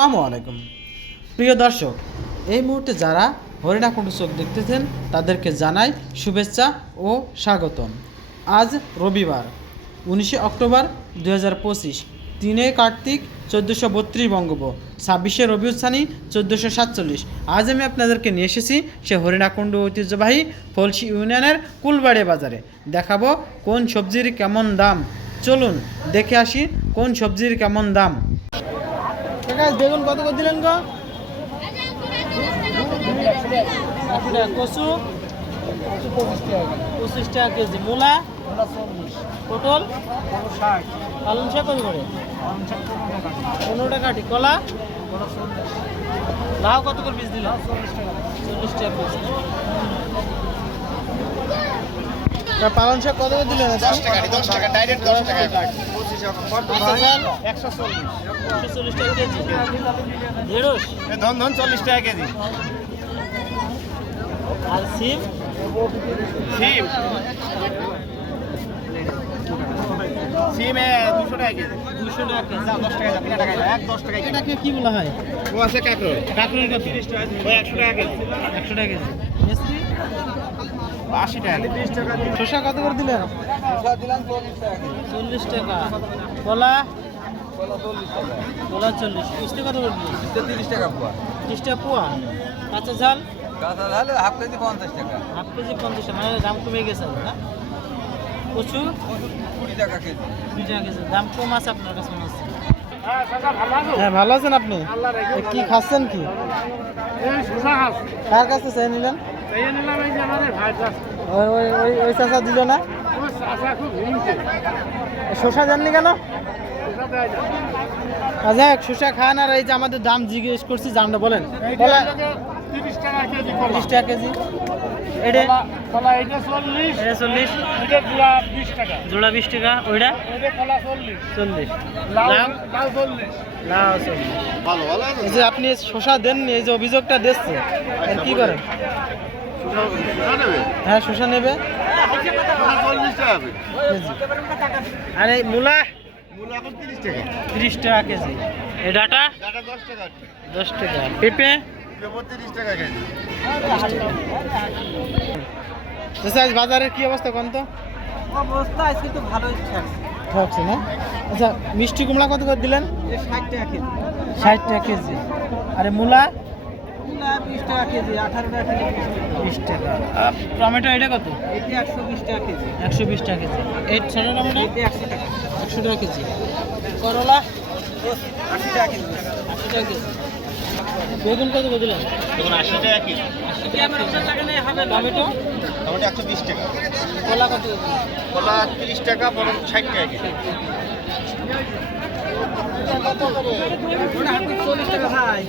আসসালামু আলাইকুম প্রিয় দর্শক, এই মুহূর্তে যারা হরিণাকুণ্ডু চোখ দেখতেছেন তাদেরকে জানাই শুভেচ্ছা ও স্বাগতম। আজ রবিবার 19 অক্টোবর 2025, 3 কার্তিক 1432 বঙ্গব, 26 রবিউল সানি 1447। আজ আমি আপনাদেরকে নিয়ে এসেছি সে হরিণাকুণ্ডু ঐতিহ্যবাহী ফলসি ইউনিয়নের কুলবাড়ি বাজারে। দেখাবো কোন সবজির কেমন দাম। চলুন দেখে আসি কোন সবজির কেমন দাম। বেগুন কত করে দিলেন গো? 80 টাকা। কচু 25 টাকা কেজি। মূলা 40, পটল 60, পালং শাক কত করে? 15 টাকা আটি। কলা লাউ কত করে পিস দিলেন? 40 টাকা পিস। পালং শাক কত করে দিলেন? 10 টাকা ডাইরেক্ট 10 টাকা। 140 টাকা কেজি। ঢেঁড়স ধন 40 টাকা কেজি। আর সিম সিম 200 টাকা কেজি। 200 টাকা কেজি। 10 টাকা যা, 10 টাকা যা, 10 টাকা কেজি। এটাকে কি বলা হয়? ও আছে কাঁকরোল। কাঁকরোল কত? 100 টাকা কেজি। 100 টাকা কেজি। মিষ্টি 80 টাকা। শসা কত করে দিলেন? দিলাম 40 টাকা। 40 টাকা। কলা 40। মিষ্টি কত করে দিলেন? 30 টাকা পোয়া। 30 টাকা পোয়া। কাঁচা ঝাল কাঁচা ঝাল হাফ কেজি 50 টাকা। হাফ কেজি 50 টাকা, মানে দাম কমে গেছে না? কচু 20 টাকা কেজি। 2 টাকা কেজি। দাম কম আছে আপনার কাছে মনে হচ্ছে। হ্যাঁ, ভালো আছেন আপনি? কি খাচ্ছেন কি? কার কাছে চাই নিলেন? ওই চাষা দিল না? শসা দেননি কেন? আচ্ছা, শসা খান। আর এই যে আমাদের দাম জিজ্ঞেস করছি, দামটা বলেন। 30 টাকা কেজি। 30 টাকা কেজি। এটা কলা এটা 40, এটা 40, এটা জোড়া 20 টাকা। জোড়া 20 টাকা। ওইটা এটা কলা 40, 40। লাউ লাউ লাউ 40। লাউ 40। ভালো ভালো আছে। এই যে আপনি শসা দেননি, এই যে অভিযোগটা দিচ্ছে, এর কি করেন? সুজা নেবে? হ্যাঁ, শসা নেবে 40 টাকা হবে। কেজি। আর এই মূলা মূলা এখন 30 টাকা। 30 টাকা কেজি। এই ডাটা ডাটা 10 টাকা। 10 টাকা। পেঁপে পেঁপে 30 টাকা কেজি। আজ বাজারের কি অবস্থা কোন তো? অবস্থা আজকে তো ভালোই ঠকছে না? আচ্ছা, মিষ্টি কুমড়া কত করে দিলেন? 60 টাকা কেজি। 60 টাকা কেজি। আরে মূলা মূলা 20 টাকা কেজি, 18 টাকা কেজি। 20 টাকা। আর টমেটো এটা কত? এটি 120 টাকা কেজি। 120 টাকা কেজি। এই ছোট টমেটো এটি 100 টাকা। 100 টাকা কেজি। করলা 80 টাকা কেজি। 80 টাকা কেজি। বেগুন কত করে দিলেন? এখন 80 টাকা কেজি। 80 টাকা কেজি। টমেটো টমেটো 120 টাকা। কলা কত করে দিলেন? কলা 30 টাকা, বরং 60 টাকা কেজি। ওটা 40 টাকা ভাই।